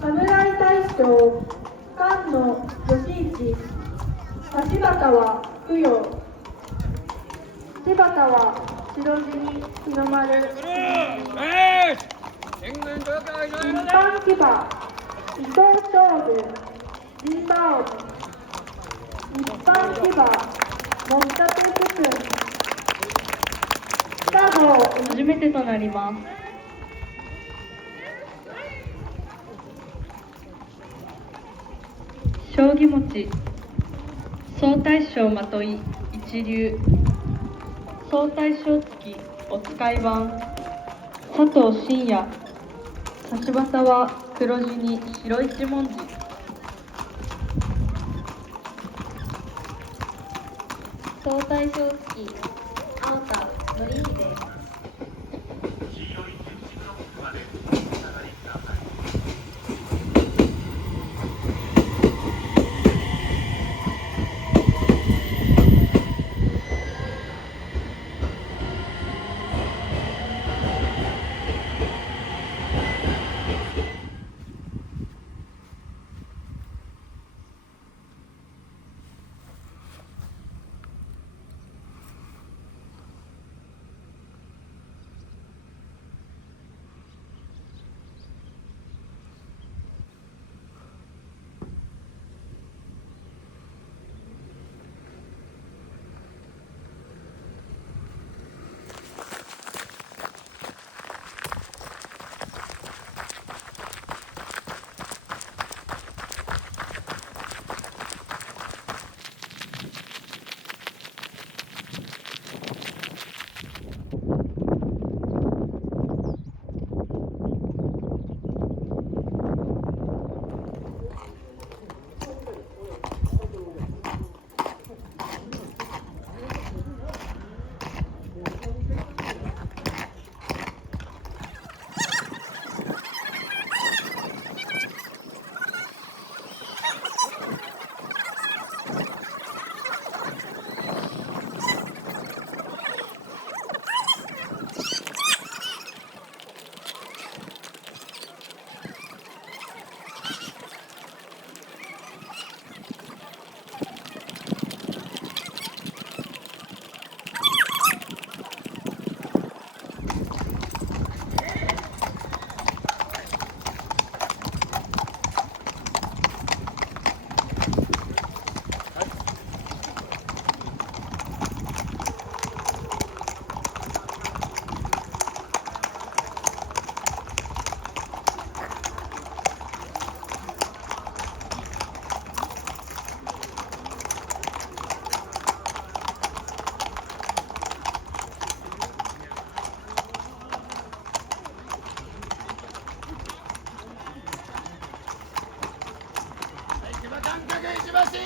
侍大将菅野義一、立畑は供養、柴田は白地に日の丸、一般騎馬伊藤勝負、陣馬王、一般騎馬森立福君、北郷初めてとなります。将棋持ち総大将まとい一流、総大将付きお使い番佐藤真也、差し旗は黒地に白一文字、総大将付き青田則秀、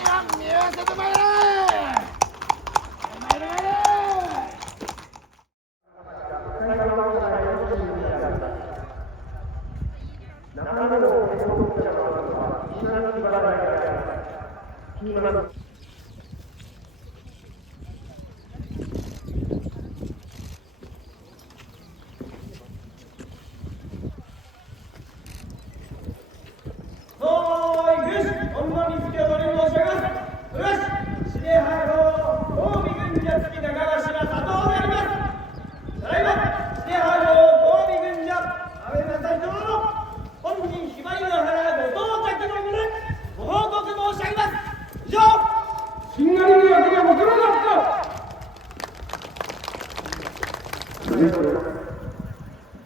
案見合わせてまいれ。参れ参れ。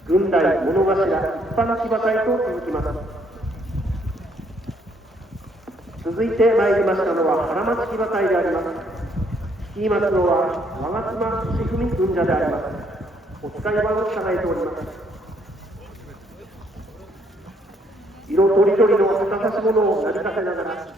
軍隊物頭一般騎馬隊と続きます。続いて参りましたのは原町騎馬隊であります。率いますのは我妻吉文軍者であります。お使い場を従えております。色とりどりの旗差し物をなびかせながら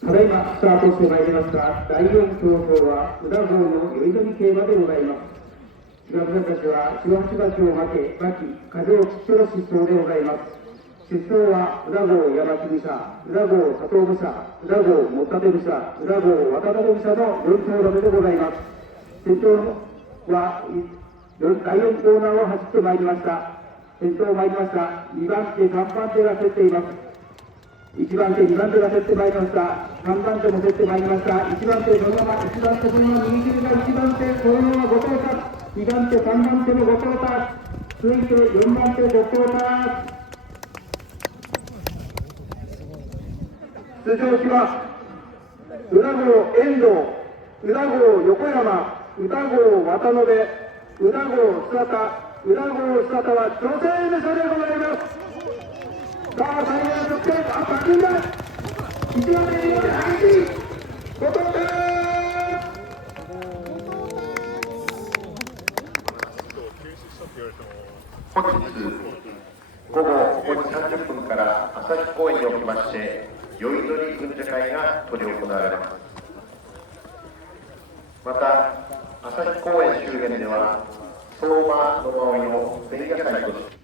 ただいまスタートしてまいりますが、第4競争は宇田郷のよいどり競馬でございます。芝生たちは18馬を負け、風を切っての疾走でございます。疾走は宇田郷山木武者、宇田郷佐藤武者、宇田郷もったて武者、宇田郷渡辺武者の4頭立てでございます。先頭は第4コーナーを走ってまいりました。先頭参りました。2番手、3番手が競っています。1番手、2番手が競ってまいりました。3番手も競ってまいりました。1番手、そのまま、1番手、そのまま右切りが1番手、そのままご到達。2番手、3番手もご到達。続いて4番手、ご到達。出場します。宇田郷遠藤、宇田郷横山、宇田郷渡辺、宇田郷須田、宇田郷須田は女性でそれでございます。さあ、最後の得点、馬群だ。1番手、2番手、激しい。ご到達。本日午後5時30分から旭公園におきまして、酔いどり軍手会が執り行われます。また、旭公園周辺では、相馬野馬追の前夜祭として、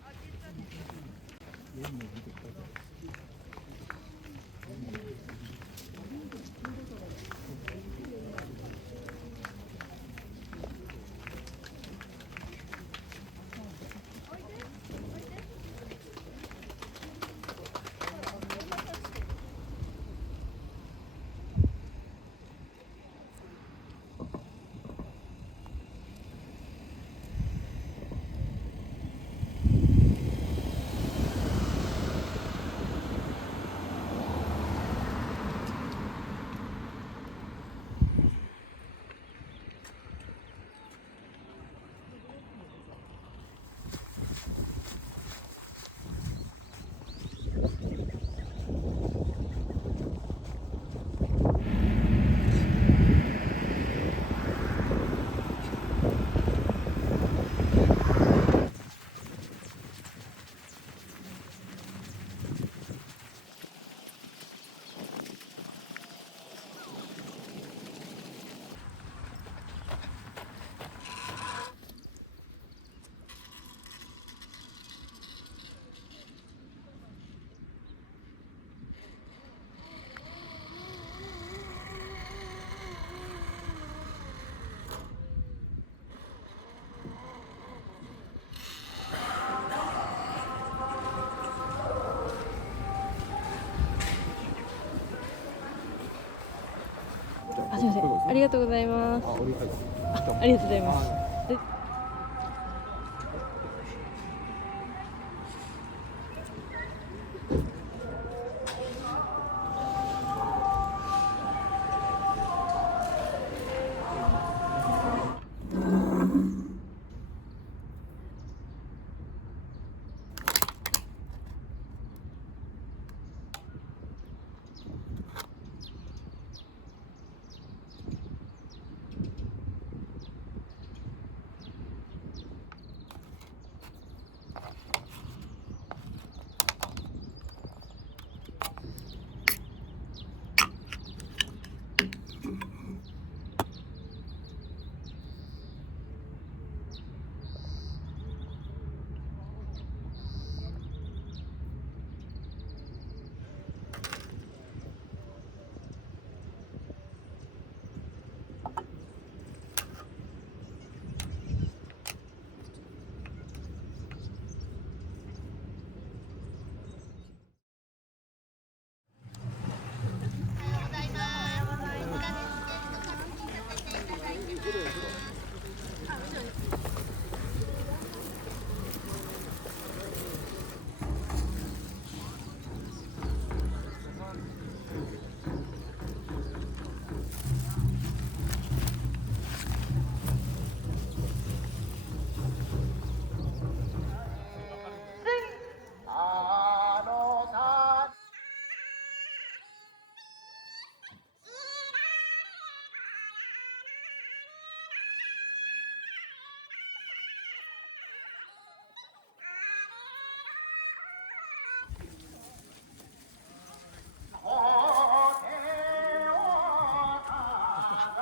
すみません、ありがとうございます。ありがとうございます。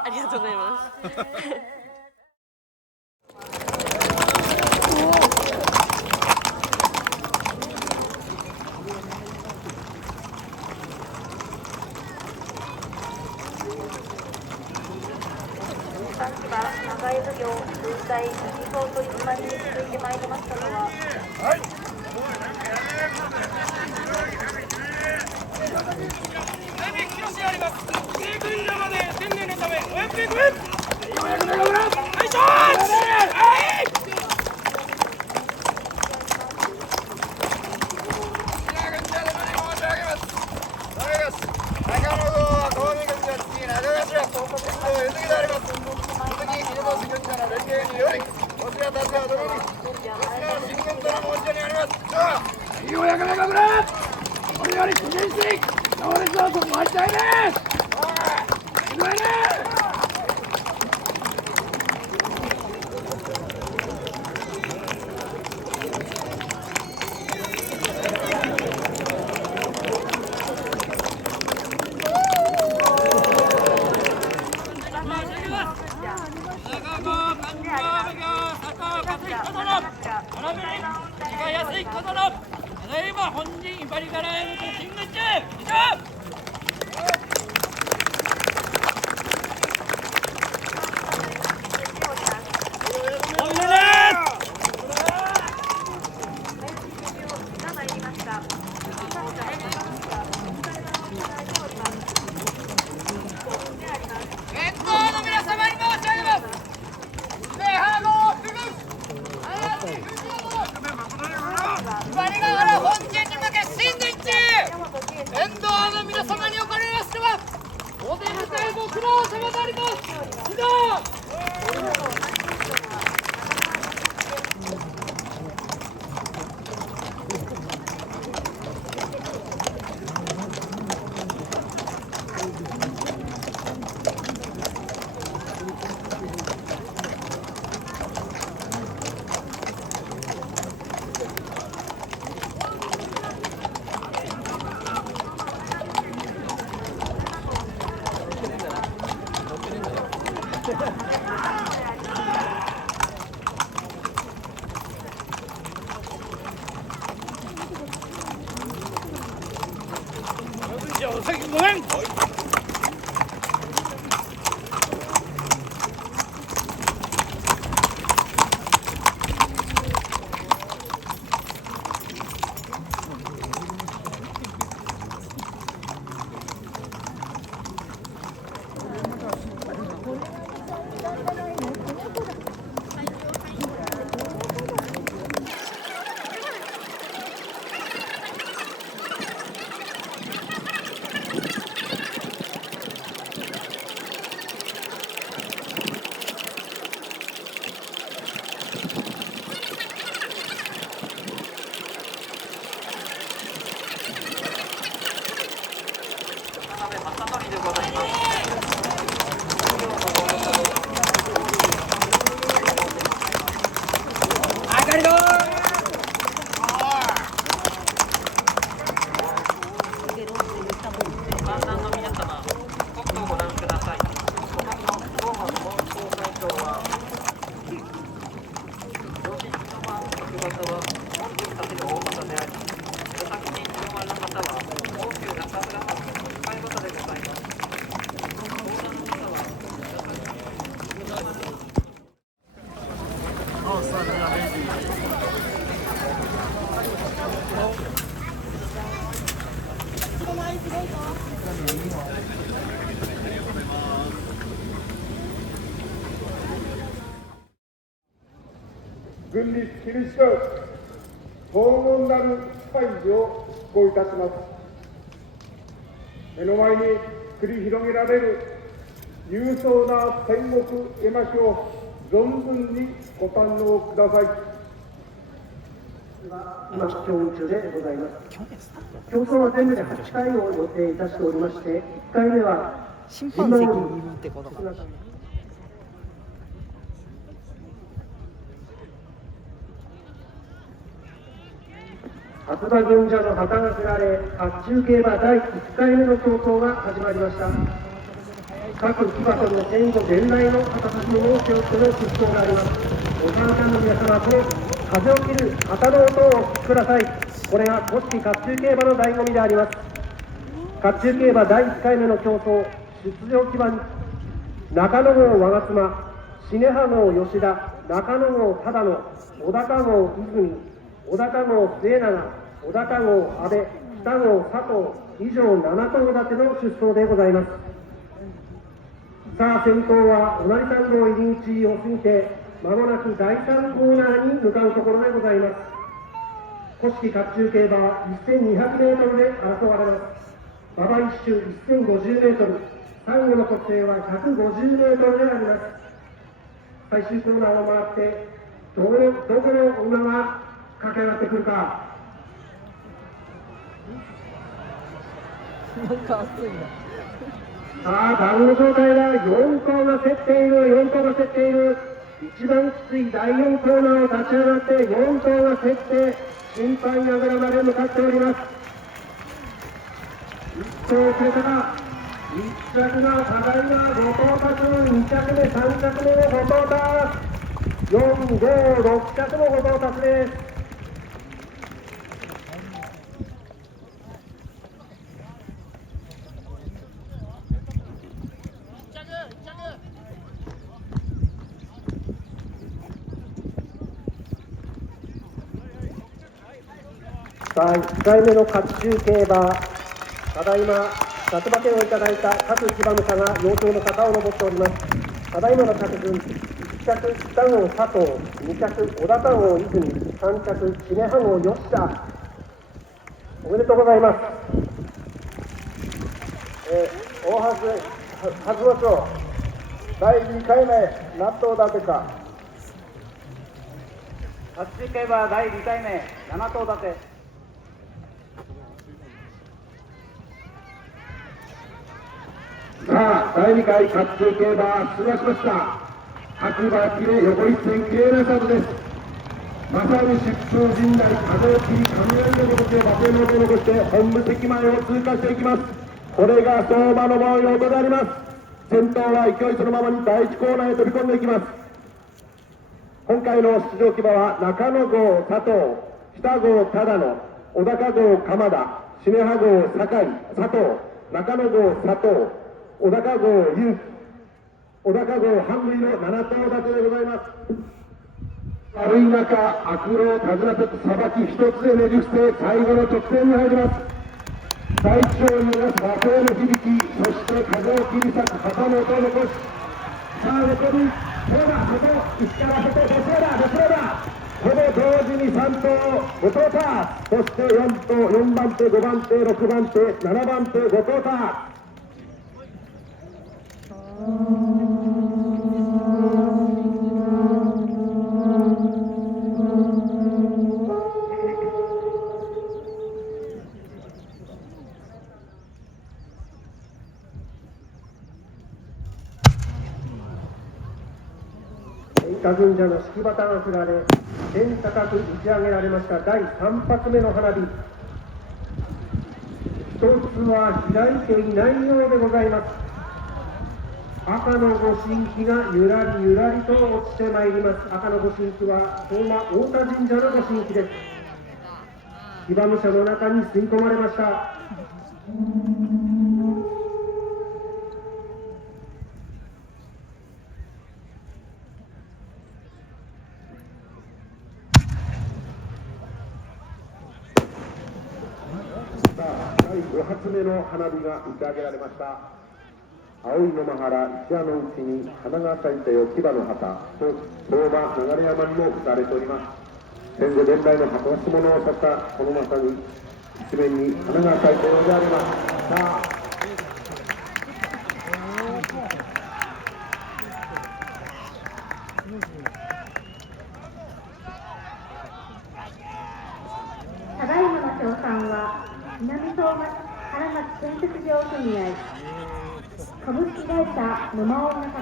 ありがとうございます。長江奉行分隊事業取締りに続いてまいりましたのは、軍立キリスト荘厳なるスパイスを執行いたします。目の前に繰り広げられる勇壮な戦国絵巻を存分にご堪能ください。今、競技中でございます。競争は全部で8回を予定いたしておりまして、1回目は審判席にいるってことか。初場神社の旗が振られ、甲冑競馬第1回目の競争が始まりました。各騎馬との前後伝来の旗先物を背負っての出走があります。お参加の皆様、この風を切る旗の音をお聞きください。これが古式甲冑競馬の醍醐味であります。甲冑競馬第1回目の競争、出場騎馬に中野号我妻、重羽号吉田、中野号忠野、小高号泉、小高号末永、小高号阿部、北号佐藤、以上7頭立ての出走でございます。さあ、先頭はおなり3号入り口を過ぎて、まもなく第3コーナーに向かうところでございます。古式甲冑競馬は1200メートルで争われます。馬場一周1050メートル、最後の特定は150メートルであります。最終コーナーを回って、どこの馬が駆け上がってくるか。なんか熱いな。さあ、ダウンの状態が4頭が競っている、4頭が競っている。一番きつい第4コーナーを立ち上がって4頭が競って審判櫓まで向かっております。1頭遅れたか。1着がただいま後藤達、2着目3着目の後藤達、4、5、6着も後藤達です。さあ、1回目の甲冑競馬、ただいま夏馬券をいただいた各騎馬武者が要衝の坂を登っております。ただいまの着順、1着北号佐藤、2着小高号泉、3着重羽号吉田、おめでとうございます。大橋初場所第2回目納豆立てか。甲冑競馬第2回目7頭立て。さあ、第2回甲冑競馬出馬しました。白馬切れ横一線綺麗なスタートです。まさに出走陣内、風を切り雷のごとく馬券の音を残して本部席前を通過していきます。これが相馬の模様となります。先頭は勢いそのままに第1コーナーへ飛び込んでいきます。今回の出場騎馬は中野号佐藤、北号忠野、小高号鎌田、重羽号酒井、佐藤、中野号佐藤、小高号優、小高号半塁の7頭立てでございます。悪い中、悪路を手綱とさばき一つでねじ伏せ、最後の直線に入ります。第一章には馬声の響き、そして風を切り裂く旗の音を残し、さあ残り、そうだ、外、石川外、どちらだ、どちらだ、ほぼ同時に3頭、後藤田、そして4頭、4番手、5番手、6番手、7番手、後藤田。神社の敷旗が振られ、天高く打ち上げられました第3発目の花火。一つは開いていないようでございます。赤の御神旗がゆらりゆらりと落ちてまいります。赤の御神旗は相馬太田神社の御神旗です。騎馬武者の中に吸い込まれました。第5発目の花火が打ち上げられました。青い野間原、石屋のうちに花が咲いたよ騎馬の旗と相馬流山にも打たれております。戦後伝来の箱物を刺したこのまさに一面に花が咲いたようであります。さあただいまの賞賛は南相馬原町建設業組合株式会社沼尾の里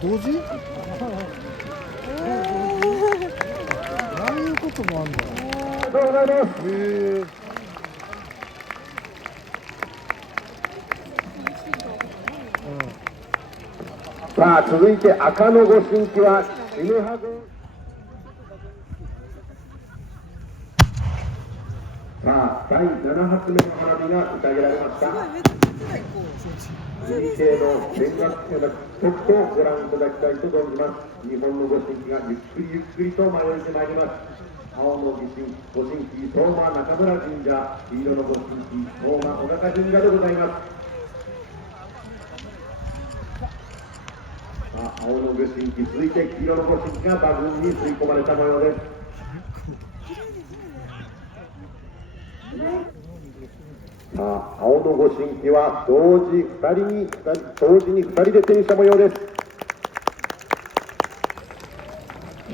同時？ああいうこともあるんだ。ありがとうございます。へえ。さあ続いて赤の御神旗はシムハ軍。さあ第7発目の花火が打ち上げられました。日系の見学者の特とご覧いただきたいと存じます。日本の御神旗がゆっくりゆっくりと舞い降りてまいります。青の御神旗、相馬中村神社、黄色の御神旗、相馬小高神社でございます。青の御神旗、続いて黄色の御神旗が馬群に吸い込まれた模様です。さあ青の御神旗は同時に2人で手にした模様です。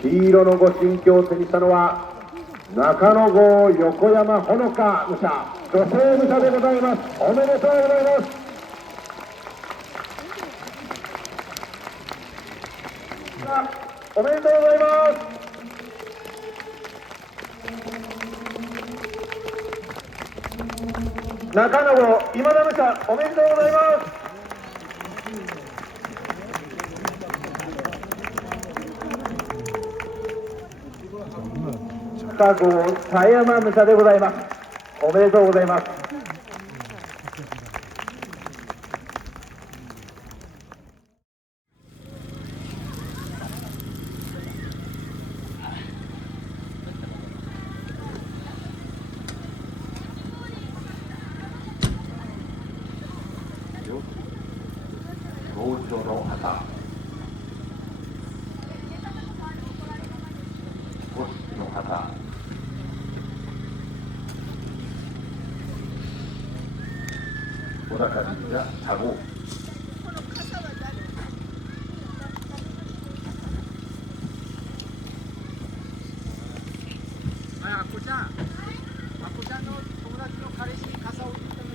黄色の御神旗を手にしたのは中野郷横山ほのか武者、女性武者でございます。おめでとうございます。おめでとうございます。中野郷今田武者、おめでとうございます。北郷狭山武者でございます。おめでとうございます。東京の旗、五色の旗、小高神社茶郷。あこちゃんの友達の彼氏に傘を売ってたの。